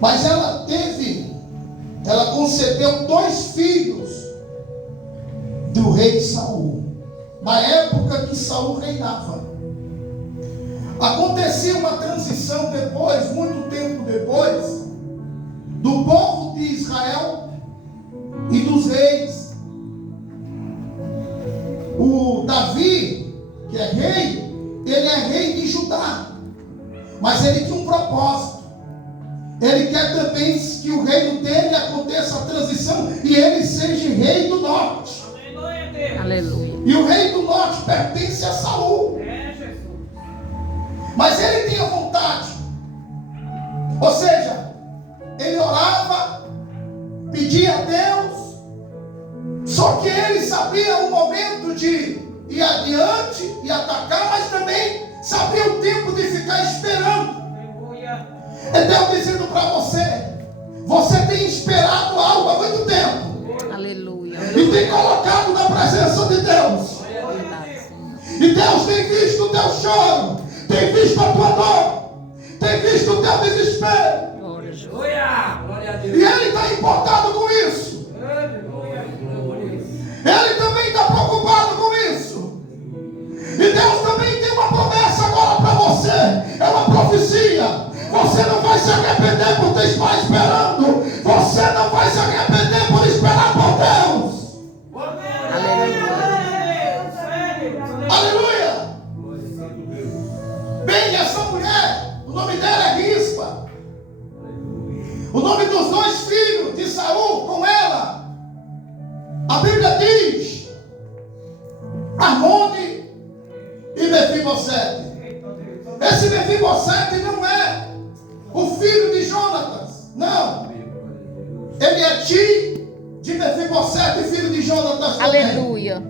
Mas ela concebeu 2 filhos do rei Saul, na época que Saul reinava. Acontecia uma transição depois, muito tempo depois, do povo de Israel e dos reis. O Davi, que é rei, ele é rei de Judá, mas ele tinha um propósito. Ele quer também que o reino dele aconteça a transição e ele seja rei do norte. Aleluia. E o rei do norte pertence a Saul. Mas ele tinha vontade. Ou seja, ele orava, pedia a Deus. Só que ele sabia o momento de ir adiante e atacar, mas também sabia o tempo de ficar esperando. É Deus dizendo para você tem esperado algo há muito tempo. Aleluia. E tem colocado na presença de Deus. E Deus tem visto o teu choro, tem visto a tua dor, tem visto o teu desespero. E Ele está importado com isso. Ele também está preocupado com isso. E Deus também tem uma promessa agora para você. É uma profecia. Você não vai se arrepender por estar esperando. Você não vai se arrepender por esperar por Deus. Aleluia. Bem, essa mulher, o nome dela é Rispa. O nome dos 2 filhos de Saul com ela, a Bíblia diz Armone e Mefibosete. Esse Mefibosete não é o filho de Jonatas, não. Ele é tio de Mefibosete, filho de Jonatas também. Aleluia.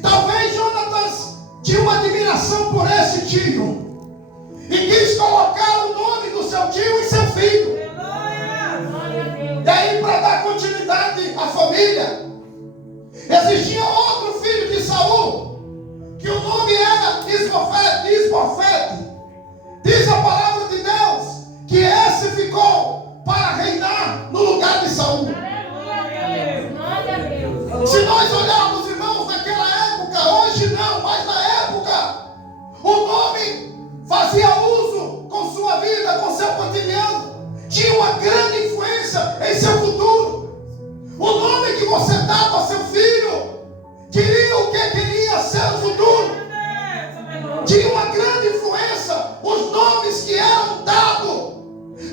Talvez Jonatas tinha uma admiração por esse tio e quis colocar o nome do seu tio em seu filho. E aí, para dar continuidade à família, existia outro filho de Saul, que o nome era Isbofete. Diz a palavra de Deus que esse ficou para reinar no lugar de Saul. Se nós olharmos, irmãos, naquela época, hoje não, mas na época, o nome fazia uso com sua vida, com seu cotidiano, tinha uma grande influência em seu futuro. O nome que você dava a seu filho diria o que queria ser no futuro. Tinha uma grande influência os nomes que eram dados.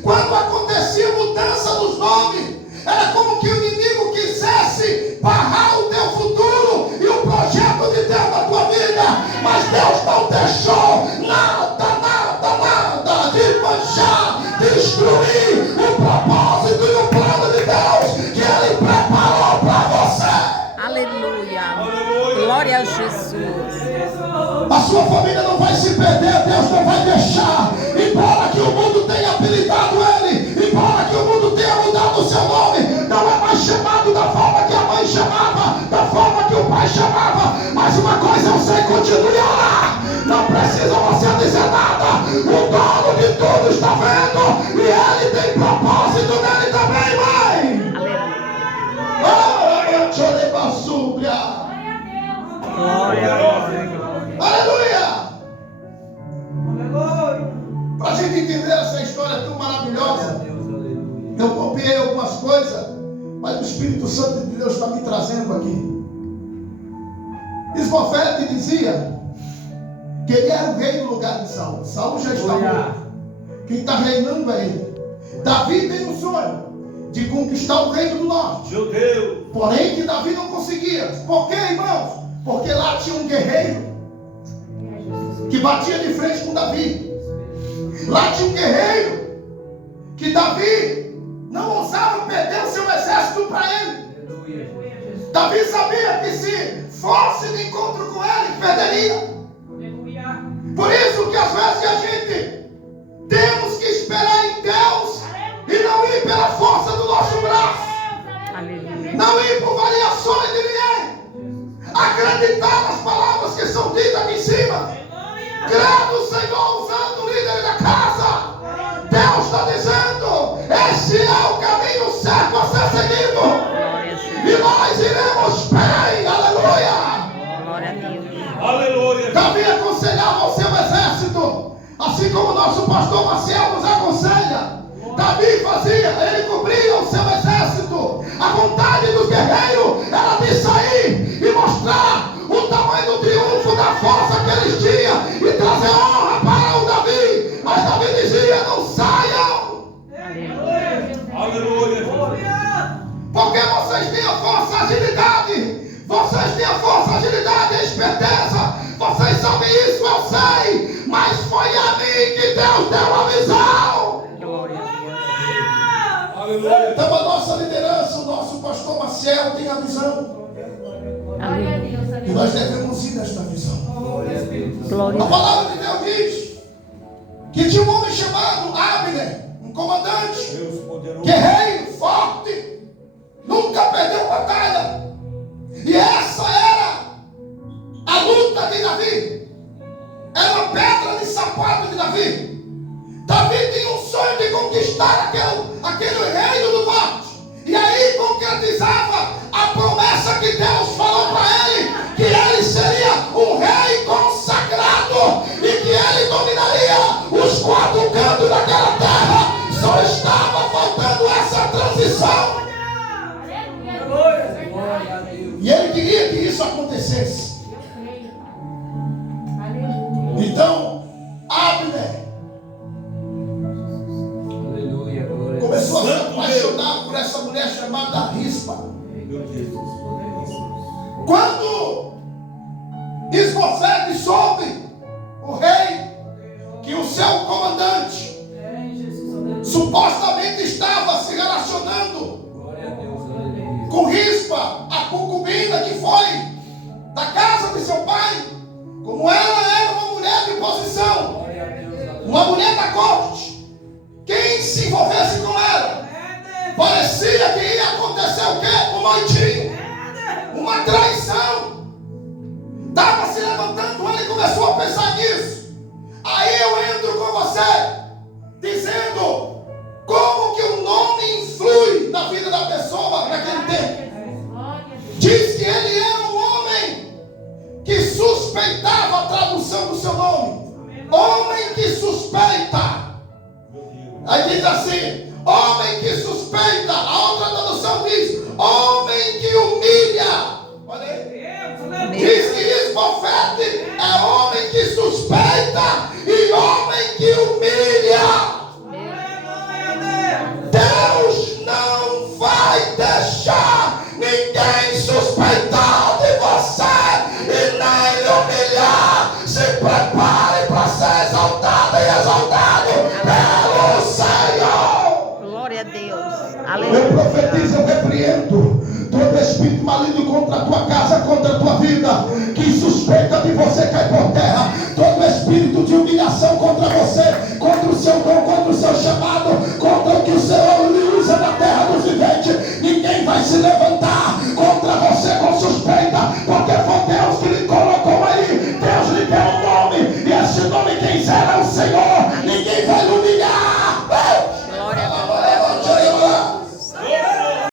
Quando acontecia mudança dos nomes, era como que o inimigo quisesse barrar o teu futuro e o projeto de Deus na tua vida. Mas Deus não deixou nada de manchar, destruir o propósito e o plano de Deus que Ele preparou para você. Aleluia. Glória a Jesus. A sua família não vai se perder, Deus não vai deixar. Embora que o mundo tenha apelidado ele, embora que o mundo tenha mudado o seu nome, não é mais chamado da forma que a mãe chamava, da forma que o pai chamava. Mas uma coisa eu sei, continue a orar. Não precisa você dizer nada. O dono de tudo está vendo e ele tem propósito nele também, mãe. Glória a Deus. Aleluia! Para a gente entender essa história tão maravilhosa, eu copiei algumas coisas, mas o Espírito Santo de Deus está me trazendo aqui. Isbofete dizia que ele era o rei no lugar de Saul. Saul já está morto. Quem está reinando é ele. Davi tem um sonho de conquistar o reino do norte. Porém que Davi não conseguia. Por quê, irmãos? Porque lá tinha um guerreiro que batia de frente com Davi. Lá tinha um guerreiro que Davi não ousava perder o seu exército para ele. Davi sabia que se fosse de encontro com ele, perderia. Por isso que às vezes a gente temos que esperar em Deus e não ir pela força do nosso braço. Não ir por variações de ninguém. Acreditar nas palavras que são ditas aqui em cima. Crer no Senhor usando o líder da casa. Deus está dizendo: esse assim como o nosso pastor Marcelo nos aconselha, Davi fazia, ele cobria o seu exército. A vontade dos guerreiros era de sair e mostrar o tamanho do triunfo, da força que eles tinham e trazer honra para o Davi. Mas Davi dizia: não saiam. Aleluia. Porque vocês têm a força, a agilidade. Vocês têm a força, a agilidade, a esperteza. Vocês sabem isso, eu sei. Mas foi a mim que Deus deu a visão. Aleluia. Então a nossa liderança, o nosso pastor Marcelo tem a visão. E nós devemos ir nesta visão. Glória. A palavra de Deus diz que tinha um homem chamado Abner, um comandante, guerreiro, forte, nunca perdeu batalha. E essa era a luta de Davi. Era uma pedra de sapato de Davi. Davi tinha um sonho de conquistar aquele reino do norte. E aí concretizava a promessa que Deus falou para ele, que ele seria um rei consagrado e que ele dominaria os 4 cantos daquela terra. Só estava faltando essa transição. E ele queria que isso acontecesse. Então, Abner começou a se apaixonar por essa mulher chamada Rispa. Quando Isbofete soube, o rei, que o seu comandante supostamente estava se relacionando com Rispa, a concubina que foi da casa de seu pai, como ela era uma mulher de posição, uma mulher da corte, quem se envolvesse com ela, parecia que ia acontecer o quê? Um noitinho, uma traição. Estava se levantando, ele começou a pensar nisso. Aí eu entro com você, dizendo como que o nome influi na vida da pessoa naquele tempo. Diz que ele era um homem que suspeitava a tradução do seu nome. Homem que suspeita. Aí diz assim: homem que suspeita. A outra tradução diz: homem que humilha. Olha aí. Diz que Isbofete é homem que suspeita e homem que humilha. Deus não vai deixar ninguém suspeitar de você e nem lhe humilhar. Se prepare para ser exaltado e exaltado pelo Senhor. Glória a Deus. Eu Aleluia. profetizo, eu repreendo todo espírito maligno contra a tua casa, contra a tua vida, que suspeita